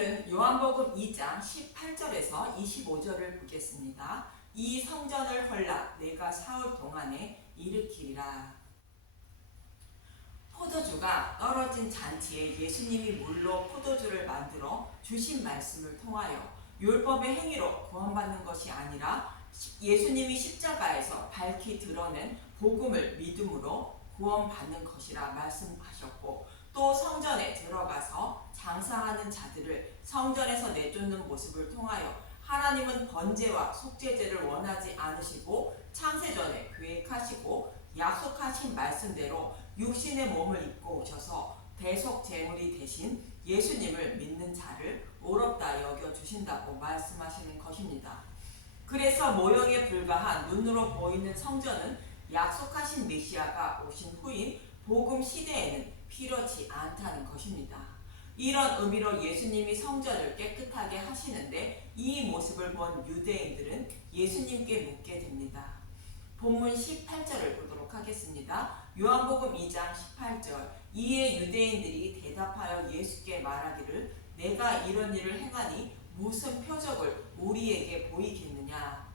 오늘은 요한복음 2장 18절에서 25절을 보겠습니다. 이 성전을 헐라 내가 사흘 동안에 일으키리라. 포도주가 떨어진 잔치에 예수님이 물로 포도주를 만들어 주신 말씀을 통하여 율법의 행위로 구원받는 것이 아니라 예수님이 십자가에서 밝히 드러낸 복음을 믿음으로 구원받는 것이라 말씀하셨고, 또 성전에 들어가서 장사하는 자들을 성전에서 내쫓는 모습을 통하여 하나님은 번제와 속죄제를 원하지 않으시고 창세전에 계획하시고 약속하신 말씀대로 육신의 몸을 입고 오셔서 대속제물이 되신 예수님을 믿는 자를 의롭다 여겨주신다고 말씀하시는 것입니다. 그래서 모형에 불과한 눈으로 보이는 성전은 약속하신 메시아가 오신 후인 복음 시대에는 필요치 않다는 것입니다. 이런 의미로 예수님이 성전을 깨끗하게 하시는데 이 모습을 본 유대인들은 예수님께 묻게 됩니다. 본문 18절을 보도록 하겠습니다. 요한복음 2장 18절. 이에 유대인들이 대답하여 예수께 말하기를 내가 이런 일을 행하니 무슨 표적을 우리에게 보이겠느냐.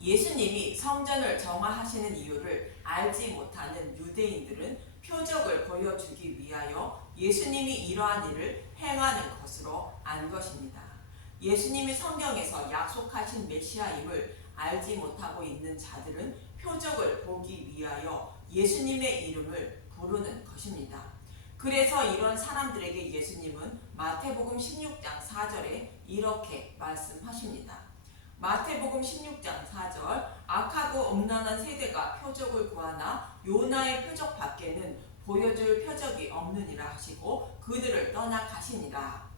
예수님이 성전을 정화하시는 이유를 알지 못하는 유대인들은 표적을 보여주기 위하여 예수님이 이러한 일을 행하는 것으로 안 것입니다. 예수님이 성경에서 약속하신 메시아임을 알지 못하고 있는 자들은 표적을 보기 위하여 예수님의 이름을 부르는 것입니다. 그래서 이런 사람들에게 예수님은 마태복음 16장 4절에 이렇게 말씀하십니다. 마태복음 16장 4절. 악하고 음란한 세대가 표적을 구하나 요나의 표적 밖에는 보여줄 표적이 없느니라 하시고 그들을 떠나 가시니라.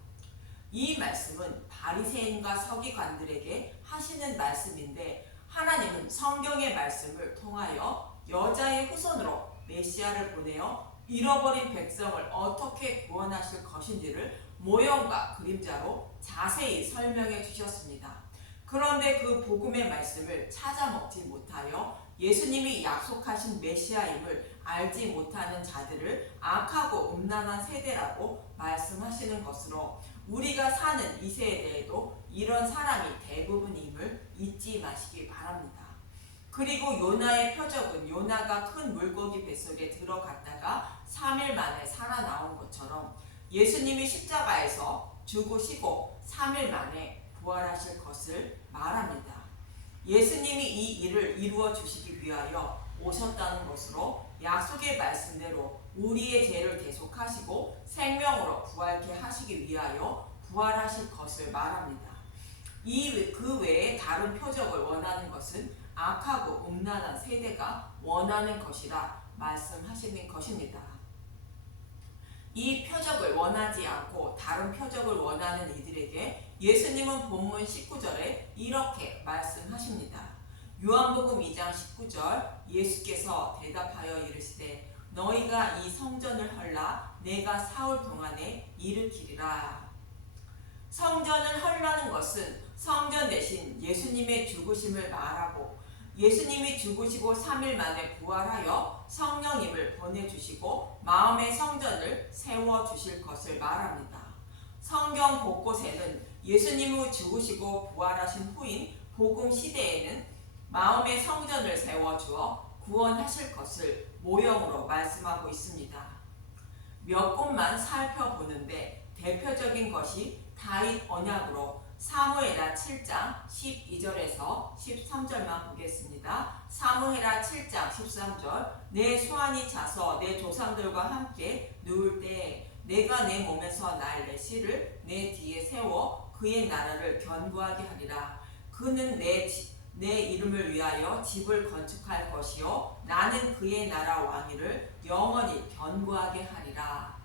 이 말씀은 바리새인과 서기관들에게 하시는 말씀인데, 하나님은 성경의 말씀을 통하여 여자의 후손으로 메시아를 보내어 잃어버린 백성을 어떻게 구원하실 것인지를 모형과 그림자로 자세히 설명해 주셨습니다. 그런데 그 복음의 말씀을 찾아 먹지 못하여 예수님이 약속하신 메시아임을 알지 못하는 자들을 악하고 음란한 세대라고 말씀하시는 것으로, 우리가 사는 이 세대에도 이런 사람이 대부분임을 잊지 마시기 바랍니다. 그리고 요나의 표적은 요나가 큰 물고기 뱃속에 들어갔다가 3일 만에 살아나온 것처럼 예수님이 십자가에서 죽으시고 3일 만에 부활하실 것을 말합니다. 예수님이 이 일을 이루어 주시기 위하여 오셨다는 것으로 약속의 말씀대로 우리의 죄를 대속하시고 생명으로 부활케 하시기 위하여 부활하실 것을 말합니다. 그 외에 다른 표적을 원하는 것은 악하고 음란한 세대가 원하는 것이라 말씀하시는 것입니다. 이 표적을 원하지 않고 다른 표적을 원하는 이들에게 예수님은 본문 19절에 이렇게 말씀하십니다. 요한복음 2장 19절. 예수께서 대답하여 이르시되 너희가 이 성전을 헐라 내가 사흘 동안에 일으키리라. 성전을 헐라는 것은 성전 대신 예수님의 죽으심을 말하고, 예수님이 죽으시고 3일 만에 부활하여 성령님을 보내주시고 마음의 성전을 세워주실 것을 말합니다. 성경 곳곳에는 예수님이 죽으시고 부활하신 후인 복음 시대에는 마음의 성전을 세워주어 구원하실 것을 모형으로 말씀하고 있습니다. 몇 곳만 살펴보는데 대표적인 것이 다윗 언약으로 사무엘하 7장 12절에서 13절만 보겠습니다. 사무엘하 7장 13절. 내 소환이 자서 내 조상들과 함께 누울 때에 내가 내 몸에서 날 내 씨를 내 뒤에 세워 그의 나라를 견고하게 하리라. 그는 내 이름을 위하여 집을 건축할 것이요 나는 그의 나라 왕위를 영원히 견고하게 하리라.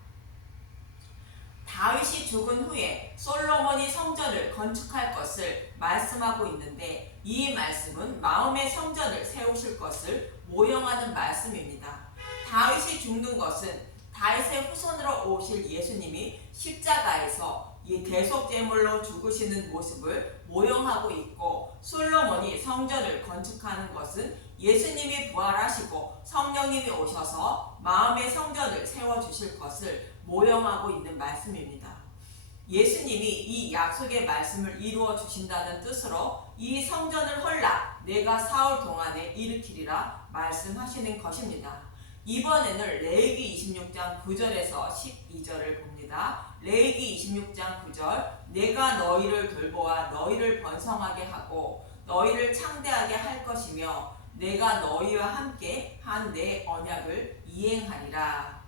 다윗이 죽은 후에 솔로몬이 성전을 건축할 것을 말씀하고 있는데, 이 말씀은 마음의 성전을 세우실 것을 모형하는 말씀입니다. 다윗이 죽는 것은 다윗의 후손으로 오실 예수님이 십자가에서 이 대속제물로 죽으시는 모습을 모형하고 있고, 솔로몬이 성전을 건축하는 것은 예수님이 부활하시고 성령님이 오셔서 마음의 성전을 세워주실 것을 모형하고 있는 말씀입니다. 예수님이 이 약속의 말씀을 이루어 주신다는 뜻으로 이 성전을 헐라 내가 사흘 동안에 일으키리라 말씀하시는 것입니다. 이번에는 레위기 26장 9절에서 12절을 봅니다. 레위기 26장 9절 내가 너희를 돌보아 너희를 번성하게 하고 너희를 창대하게 할 것이며 내가 너희와 함께 한 내 언약을 이행하리라.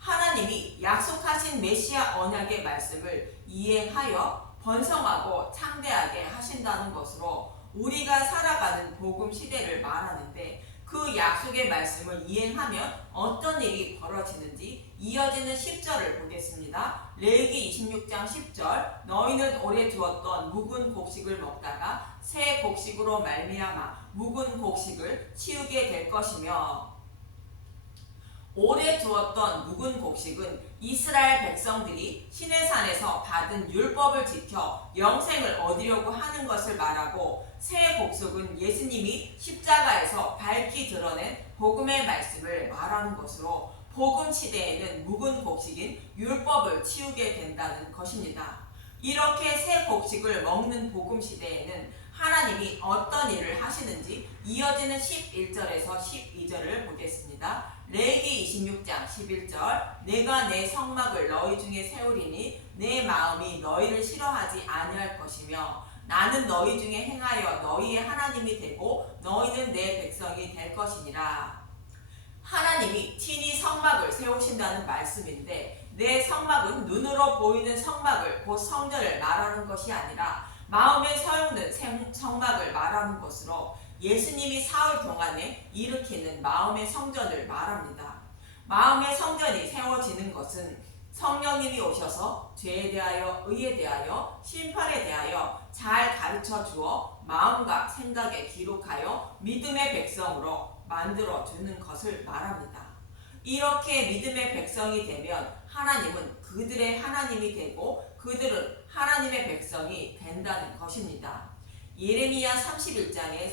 하나님이 약속하신 메시아 언약의 말씀을 이행하여 번성하고 창대하게 하신다는 것으로 우리가 살아가는 복음 시대를 말하는데 그 약속의 말씀을 이행하면 어떤 일이 벌어지는지 이어지는 10절을 보겠습니다. 레위기 26장 10절 너희는 오래 두었던 묵은 곡식을 먹다가 새 곡식으로 말미암아 묵은 곡식을 치우게 될 것이며 오래 두었던 묵은 곡식은 이스라엘 백성들이 시내산에서 받은 율법을 지켜 영생을 얻으려고 하는 것을 말하고 새 곡식은 예수님이 십자가에서 밝히 드러낸 복음의 말씀을 말하는 것으로 복음 시대에는 묵은 곡식인 율법을 치우게 된다는 것입니다. 이렇게 새 곡식을 먹는 복음 시대에는 하나님이 어떤 일을 하시는지 이어지는 11절에서 12절을 보겠습니다. 레위기 26장 11절 내가 내 성막을 너희 중에 세우리니 내 마음이 너희를 싫어하지 아니할 것이며 나는 너희 중에 행하여 너희의 하나님이 되고 너희는 내 백성이 될 것이니라. 하나님이 친히 성막을 세우신다는 말씀인데 내 성막은 눈으로 보이는 성막을 곧 성전을 말하는 것이 아니라 마음에 서용된 성막을 말하는 것으로 예수님이 사흘 동안에 일으키는 마음의 성전을 말합니다. 마음의 성전이 세워지는 것은 성령님이 오셔서 죄에 대하여 의에 대하여 심판에 대하여 잘 가르쳐 주어 마음과 생각에 기록하여 믿음의 백성으로 만들어 주는 것을 말합니다. 이렇게 믿음의 백성이 되면 하나님은 그들의 하나님이 되고 그들은 하나님의 백성이 된다는 것입니다. 예레미야 31장의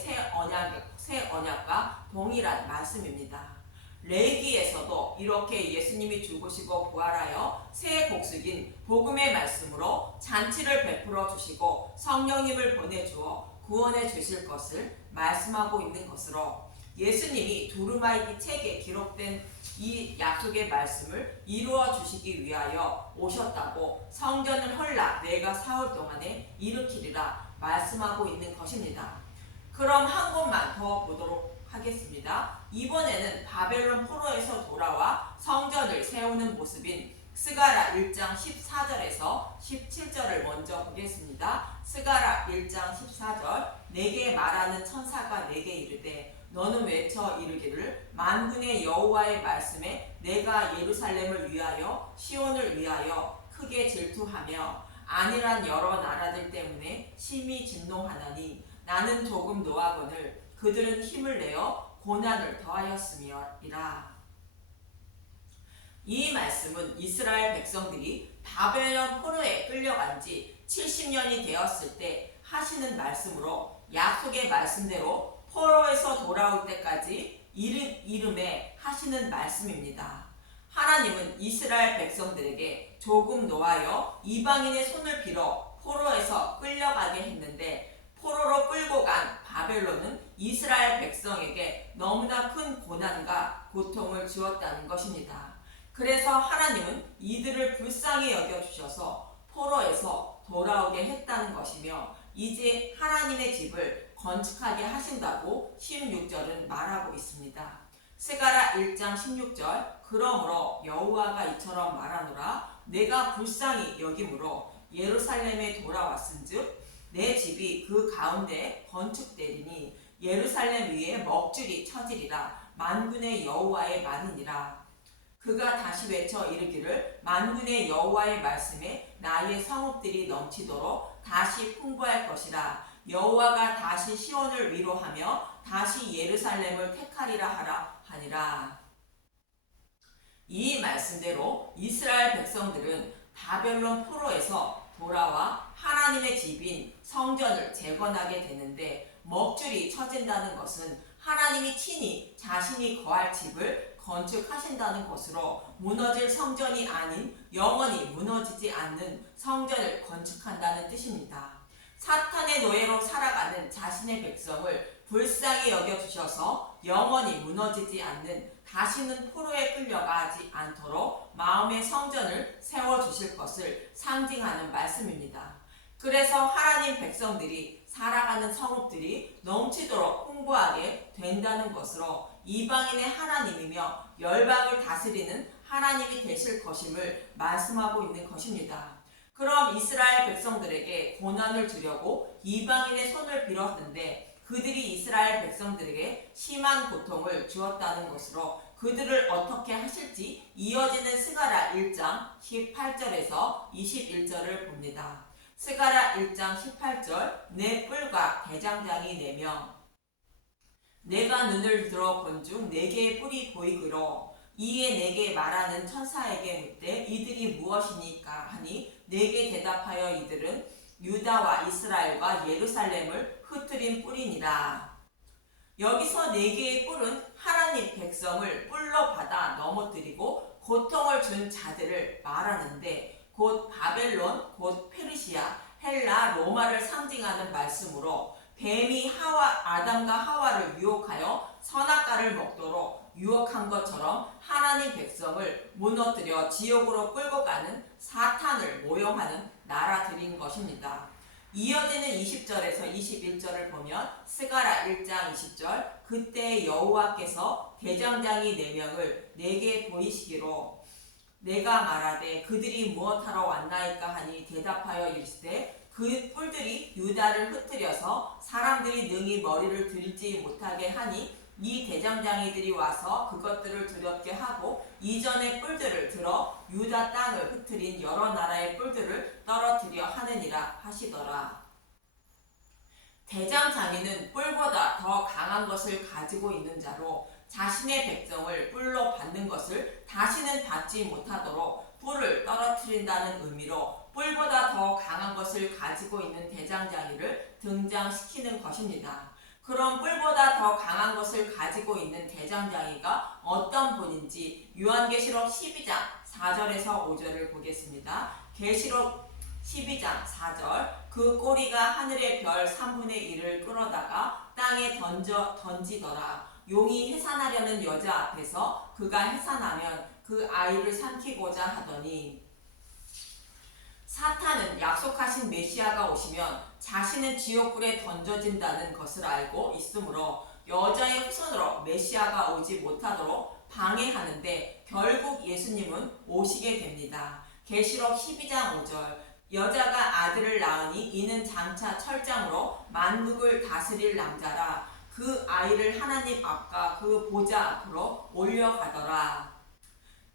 새 언약과 동일한 말씀입니다. 레위기에서도 이렇게 예수님이 죽으시고 부활하여 새 곡식인 복음의 말씀으로 잔치를 베풀어 주시고 성령님을 보내주어 구원해 주실 것을 말씀하고 있는 것으로 예수님이 두루마리 책에 기록된 이 약속의 말씀을 이루어 주시기 위하여 오셨다고 성전을 헐라 내가 사흘 동안에 일으키리라 말씀하고 있는 것입니다. 그럼 한 곳만 더 보도록 하겠습니다. 이번에는 바벨론 포로에서 돌아와 성전을 세우는 모습인 스가랴 1장 14절에서 17절을 먼저 보겠습니다. 스가랴 1장 14절 내게 말하는 천사가 내게 이르되 너는 외쳐 이르기를 만군의 여호와의 말씀에 내가 예루살렘을 위하여 시온을 위하여 크게 질투하며 안일한 여러 나라들 때문에 심히 진노하나니 나는 조금 노하거늘 그들은 힘을 내어 고난을 더하였음이라. 이 말씀은 이스라엘 백성들이 바벨론 포로에 끌려간 지 70년이 되었을 때 하시는 말씀으로 약속의 말씀대로 포로에서 돌아올 때까지 이름에 하시는 말씀입니다. 하나님은 이스라엘 백성들에게 조금 노하여 이방인의 손을 빌어 포로에서 끌려가게 했는데 포로로 끌고 간 바벨론은 이스라엘 백성에게 너무나 큰 고난과 고통을 주었다는 것입니다. 그래서 하나님은 이들을 불쌍히 여겨주셔서 포로에서 돌아오게 했다는 것이며 이제 하나님의 집을 건축하게 하신다고 16절은 말하고 있습니다. 스가랴 1장 16절 그러므로 여호와가 이처럼 말하노라 내가 불쌍히 여김으로 예루살렘에 돌아왔은즉 내 집이 그 가운데 건축되리니 예루살렘 위에 먹줄이 쳐지리라 만군의 여호와의 말이니라. 그가 다시 외쳐 이르기를 만군의 여호와의 말씀에 나의 성읍들이 넘치도록 다시 풍부할 것이라. 여호와가 다시 시온을 위로하며 다시 예루살렘을 택하리라 하라 하니라. 이 말씀대로 이스라엘 백성들은 바벨론 포로에서 돌아와 하나님의 집인 성전을 재건하게 되는데 먹줄이 쳐진다는 것은 하나님이 친히 자신이 거할 집을 건축하신다는 것으로 무너질 성전이 아닌 영원히 무너지지 않는 성전을 건축한다는 뜻입니다. 사탄의 노예로 살아가는 자신의 백성을 불쌍히 여겨주셔서 영원히 무너지지 않는 다시는 포로에 끌려가지 않도록 마음의 성전을 세워주실 것을 상징하는 말씀입니다. 그래서 하나님 백성들이 살아가는 성읍들이 넘치도록 풍부하게 된다는 것으로 이방인의 하나님이며 열방을 다스리는 하나님이 되실 것임을 말씀하고 있는 것입니다. 그럼 이스라엘 백성들에게 고난을 주려고 이방인의 손을 빌었는데 그들이 이스라엘 백성들에게 심한 고통을 주었다는 것으로 그들을 어떻게 하실지 이어지는 스가랴 1장 18절에서 21절을 봅니다. 스가랴 1장 18절 내 뿔과 대장장이 4명 내가 눈을 들어 본 중 4개의 뿔이 보이그로 이에 내게 말하는 천사에게 묻되 이들이 무엇이니까 하니 내게 대답하여 이들은 유다와 이스라엘과 예루살렘을 흩트린 뿔이니라. 여기서 4개의 뿔은 하나님 백성을 뿔로 받아 넘어뜨리고 고통을 준 자들을 말하는데 곧 바벨론, 곧 페르시아, 헬라, 로마를 상징하는 말씀으로 뱀이 아담과 하와를 유혹하여 선악과를 먹도록 유혹한 것처럼 하나님 백성을 무너뜨려 지옥으로 끌고 가는 사탄을 모형하는 나라들인 것입니다. 이어지는 20절에서 21절을 보면 스가랴 1장 20절 그때 여호와께서 대장장이 4명을 내게 보이시기로 내가 말하되 그들이 무엇하러 왔나이까 하니 대답하여 이르시되 그 뿔들이 유다를 흩트려서 사람들이 능히 머리를 들지 못하게 하니 이 대장장이들이 와서 그것들을 두렵게 하고 이전의 뿔들을 들어 유다 땅을 흩트린 여러 나라의 뿔들을 떨어뜨려 하느니라 하시더라. 대장장이는 뿔보다 더 강한 것을 가지고 있는 자로 자신의 백성을 뿔로 받는 것을 다시는 받지 못하도록 뿔을 떨어뜨린다는 의미로 뿔보다 더 강한 것을 가지고 있는 대장장이를 등장시키는 것입니다. 그럼 뿔보다 더 강한 것을 가지고 있는 대장장이가 어떤 분인지 요한계시록 12장 4절에서 5절을 보겠습니다. 계시록 12장 4절 그 꼬리가 하늘의 별 3분의 1을 끌어다가 땅에 던지더라. 용이 해산하려는 여자 앞에서 그가 해산하면 그 아이를 삼키고자 하더니 사탄은 약속하신 메시아가 오시면 자신은 지옥불에 던져진다는 것을 알고 있으므로 여자의 후손으로 메시아가 오지 못하도록 방해하는데 결국 예수님은 오시게 됩니다. 계시록 12장 5절 여자가 아들을 낳으니 이는 장차 철장으로 만국을 다스릴 남자라 그 아이를 하나님 앞과 그 보좌 앞으로 올려가더라.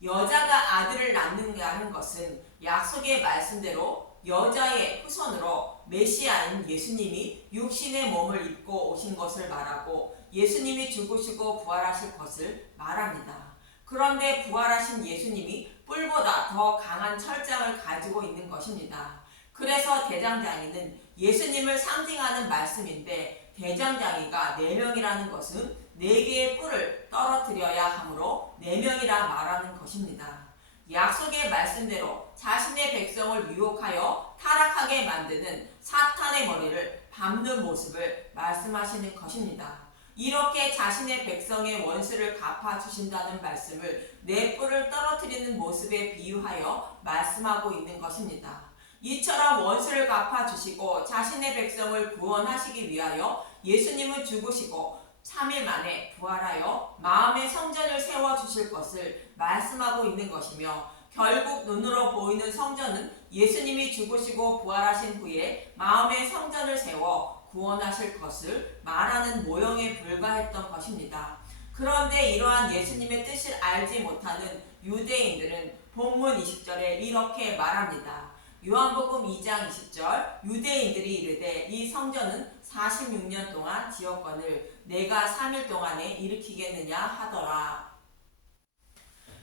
여자가 아들을 낳는다는 것은 약속의 말씀대로 여자의 후손으로 메시아인 예수님이 육신의 몸을 입고 오신 것을 말하고 예수님이 죽으시고 부활하실 것을 말합니다. 그런데 부활하신 예수님이 뿔보다 더 강한 철장을 가지고 있는 것입니다. 그래서 대장장이는 예수님을 상징하는 말씀인데 대장장이가 4명이라는 것은 4개의 뿔을 떨어뜨려야 하므로 4명이라 말하는 것입니다. 약속의 말씀대로 자신의 백성을 유혹하여 타락하게 만드는 사탄의 머리를 밟는 모습을 말씀하시는 것입니다. 이렇게 자신의 백성의 원수를 갚아주신다는 말씀을 4뿔을 떨어뜨리는 모습에 비유하여 말씀하고 있는 것입니다. 이처럼 원수를 갚아주시고 자신의 백성을 구원하시기 위하여 예수님은 죽으시고 3일 만에 부활하여 마음의 성전을 세워주실 것을 말씀하고 있는 것이며 결국 눈으로 보이는 성전은 예수님이 죽으시고 부활하신 후에 마음의 성전을 세워 구원하실 것을 말하는 모형에 불과했던 것입니다. 그런데 이러한 예수님의 뜻을 알지 못하는 유대인들은 본문 20절에 이렇게 말합니다. 요한복음 2장 20절 유대인들이 이르되 이 성전은 46년 동안 지었거늘 내가 3일 동안에 일으키겠느냐 하더라.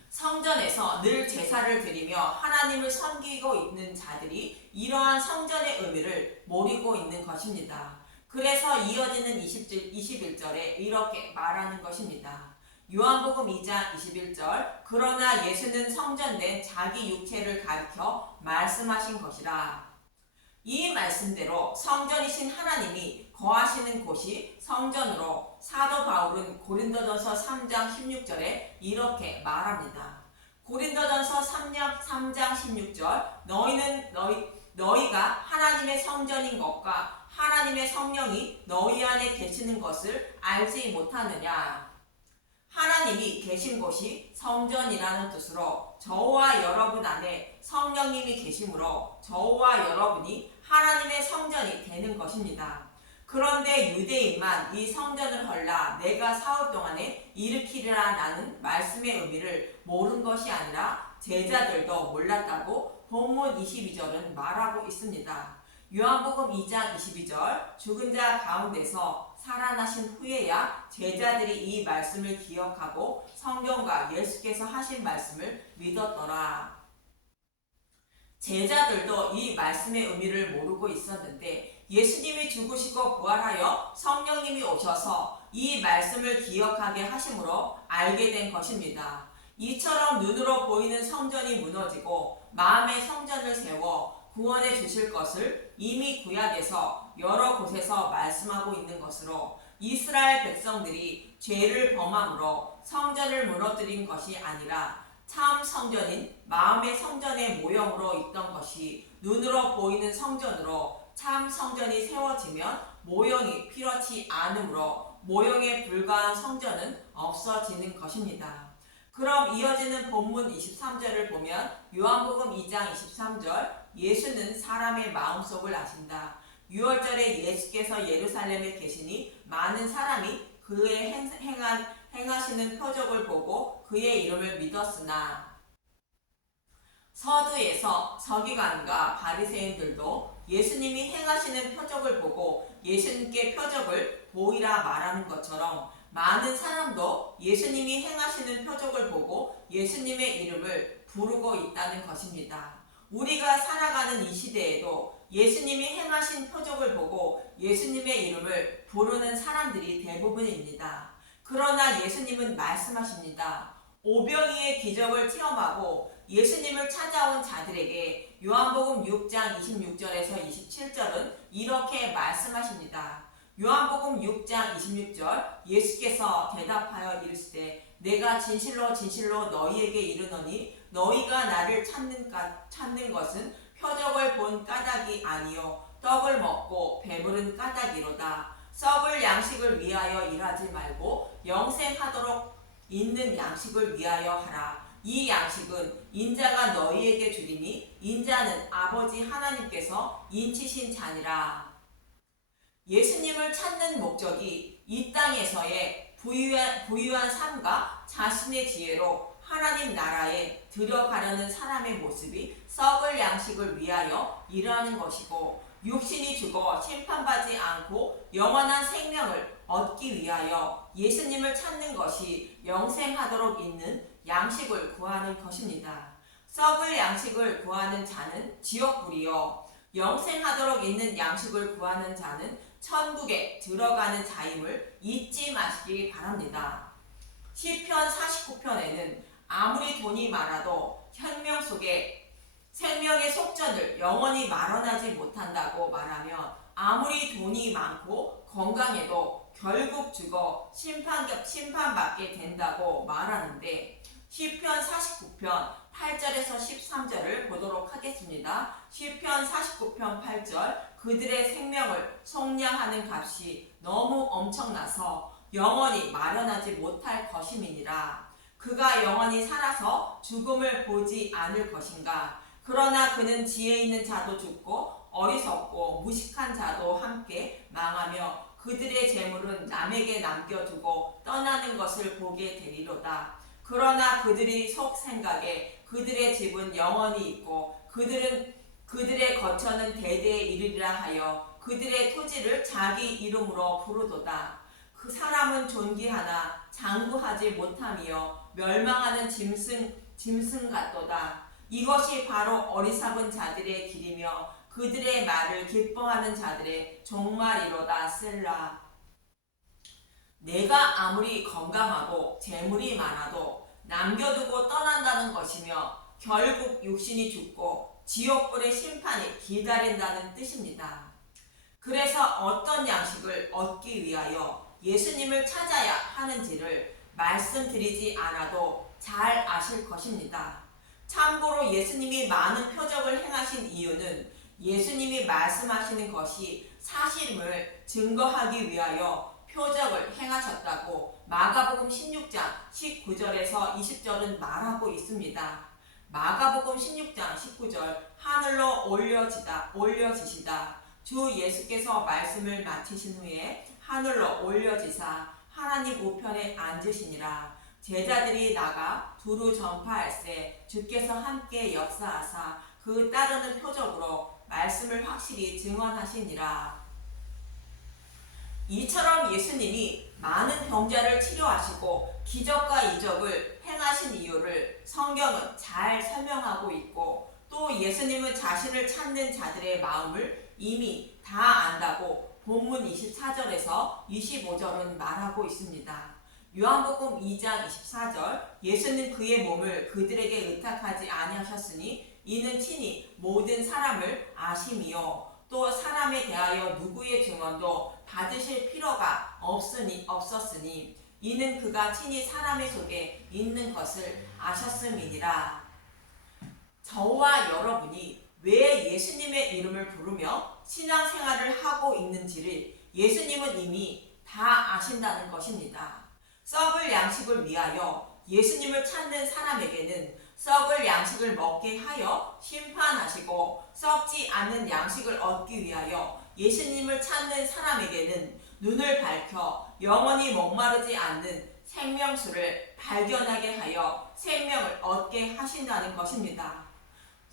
성전에서 늘 제사를 드리며 하나님을 섬기고 있는 자들이 이러한 성전의 의미를 모르고 있는 것입니다. 그래서 이어지는 21절에 이렇게 말하는 것입니다. 요한복음 2장 21절 그러나 예수는 성전된 자기 육체를 가리켜 말씀하신 것이라. 이 말씀대로 성전이신 하나님이 거하시는 곳이 성전으로 사도 바울은 고린도전서 3장 16절에 이렇게 말합니다. 고린도전서 3장 16절 너희가 하나님의 성전인 것과 하나님의 성령이 너희 안에 계시는 것을 알지 못하느냐. 하나님이 계신 곳이 성전이라는 뜻으로 저와 여러분 안에 성령님이 계심으로 저와 여러분이 하나님의 성전이 되는 것입니다. 그런데 유대인만 이 성전을 헐라 내가 사흘 동안에 일으키리라 라는 말씀의 의미를 모른 것이 아니라 제자들도 몰랐다고 본문 22절은 말하고 있습니다. 요한복음 2장 22절 죽은 자 가운데서 살아나신 후에야 제자들이 이 말씀을 기억하고 성경과 예수께서 하신 말씀을 믿었더라. 제자들도 이 말씀의 의미를 모르고 있었는데 예수님이 죽으시고 부활하여 성령님이 오셔서 이 말씀을 기억하게 하심으로 알게 된 것입니다. 이처럼 눈으로 보이는 성전이 무너지고 마음의 성전을 세워 구원해 주실 것을 이미 구약에서 여러 곳에서 말씀하고 있는 것으로 이스라엘 백성들이 죄를 범함으로 성전을 무너뜨린 것이 아니라 참 성전인 마음의 성전의 모형으로 있던 것이 눈으로 보이는 성전으로 참 성전이 세워지면 모형이 필요치 않으므로 모형에 불과한 성전은 없어지는 것입니다. 그럼 이어지는 본문 23절을 보면 요한복음 2장 23절 예수는 사람의 마음속을 아신다. 6월절에 예수께서 예루살렘에 계시니 많은 사람이 그의 행하시는 표적을 보고 그의 이름을 믿었으나 서두에서 서기관과 바리새인들도 예수님이 행하시는 표적을 보고 예수님께 표적을 보이라 말하는 것처럼 많은 사람도 예수님이 행하시는 표적을 보고 예수님의 이름을 부르고 있다는 것입니다. 우리가 살아가는 이 시대에도 예수님이 행하신 표적을 보고 예수님의 이름을 부르는 사람들이 대부분입니다. 그러나 예수님은 말씀하십니다. 오병이의 기적을 체험하고 예수님을 찾아온 자들에게 요한복음 6장 26절에서 27절은 이렇게 말씀하십니다. 요한복음 6장 26절 예수께서 대답하여 이르시되 내가 진실로 진실로 너희에게 이르노니 너희가 나를 찾는 것은 표적을 본 까닭이 아니요 떡을 먹고 배부른 까닭이로다. 썩을 양식을 위하여 일하지 말고 영생하도록 있는 양식을 위하여 하라. 이 양식은 인자가 너희에게 주리니 인자는 아버지 하나님께서 인치신 자니라. 예수님을 찾는 목적이 이 땅에서의 부유한 삶과 자신의 지혜로 하나님 나라에 들어가려는 사람의 모습이 썩을 양식을 위하여 일하는 것이고 육신이 죽어 심판받지 않고 영원한 생명을 얻기 위하여 예수님을 찾는 것이 영생하도록 있는 양식을 구하는 것입니다. 썩을 양식을 구하는 자는 지옥불이요 영생하도록 있는 양식을 구하는 자는 천국에 들어가는 자임을 잊지 마시기 바랍니다. 시편 49편에는 아무리 돈이 많아도 혁명 속에 생명의 속전을 영원히 마련하지 못한다고 말하며 아무리 돈이 많고 건강해도 결국 죽어 심판받게 된다고 말하는데 시편 49편 8절에서 13절을 보도록 하겠습니다. 시편 49편 8절 그들의 생명을 속량하는 값이 너무 엄청나서 영원히 마련하지 못할 것임이니라. 그가 영원히 살아서 죽음을 보지 않을 것인가. 그러나 그는 지혜 있는 자도 죽고 어리석고 무식한 자도 함께 망하며 그들의 재물은 남에게 남겨두고 떠나는 것을 보게 되리로다. 그러나 그들이 속 생각에 그들의 집은 영원히 있고 그들의 거처는 대대에 이르리라 하여 그들의 토지를 자기 이름으로 부르도다. 그 사람은 존귀하나 장구하지 못하며 멸망하는 짐승 같도다. 이것이 바로 어리석은 자들의 길이며 그들의 말을 기뻐하는 자들의 종말이로다. 셀라. 내가 아무리 건강하고 재물이 많아도 남겨두고 떠난다는 것이며 결국 육신이 죽고 지옥불의 심판이 기다린다는 뜻입니다. 그래서 어떤 양식을 얻기 위하여 예수님을 찾아야 하는지를 말씀드리지 않아도 잘 아실 것입니다. 참고로 예수님이 많은 표적을 행하신 이유는 예수님이 말씀하시는 것이 사실임을 증거하기 위하여 표적을 행하셨다고 마가복음 16장 19절에서 20절은 말하고 있습니다. 마가복음 16장 19절 하늘로 올려지시다. 주 예수께서 말씀을 마치신 후에 하늘로 올려지사 하나님 우편에 앉으시니라. 제자들이 나가 두루 전파할세 주께서 함께 역사하사 그 따르는 표적으로 말씀을 확실히 증언하시니라. 이처럼 예수님이 많은 병자를 치료하시고 기적과 이적을 행하신 이유를 성경은 잘 설명하고 있고, 또 예수님은 자신을 찾는 자들의 마음을 이미 다 안다고 본문 24절에서 25절은 말하고 있습니다. 요한복음 2장 24절 예수는 그의 몸을 그들에게 의탁하지 아니하셨으니 이는 친히 모든 사람을 아심이요 또 사람에 대하여 누구의 증언도 받으실 필요가 없었으니 이는 그가 친히 사람의 속에 있는 것을 아셨음이니라. 저와 여러분이 왜 예수님의 이름을 부르며 신앙생활을 하고 있는지를 예수님은 이미 다 아신다는 것입니다. 썩을 양식을 위하여 예수님을 찾는 사람에게는 썩을 양식을 먹게 하여 심판하시고, 썩지 않는 양식을 얻기 위하여 예수님을 찾는 사람에게는 눈을 밝혀 영원히 목마르지 않는 생명수를 발견하게 하여 생명을 얻게 하신다는 것입니다.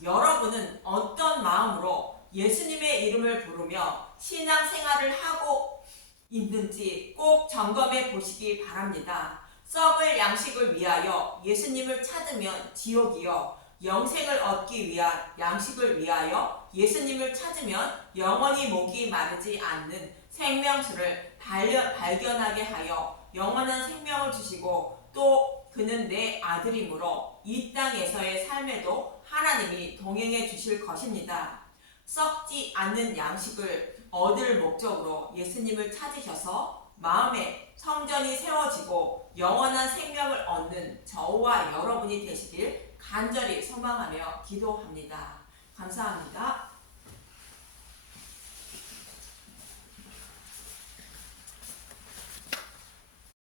여러분은 어떤 마음으로 예수님의 이름을 부르며 신앙생활을 하고 있는지 꼭 점검해 보시기 바랍니다. 썩을 양식을 위하여 예수님을 찾으면 지옥이요, 영생을 얻기 위한 양식을 위하여 예수님을 찾으면 영원히 목이 마르지 않는 생명수를 발견하게 하여 영원한 생명을 주시고, 또 그는 내 아들이므로 이 땅에서의 삶에도 하나님이 동행해 주실 것입니다. 썩지 않는 양식을 얻을 목적으로 예수님을 찾으셔서 마음에 성전이 세워지고 영원한 생명을 얻는 저와 여러분이 되시길 간절히 소망하며 기도합니다. 감사합니다.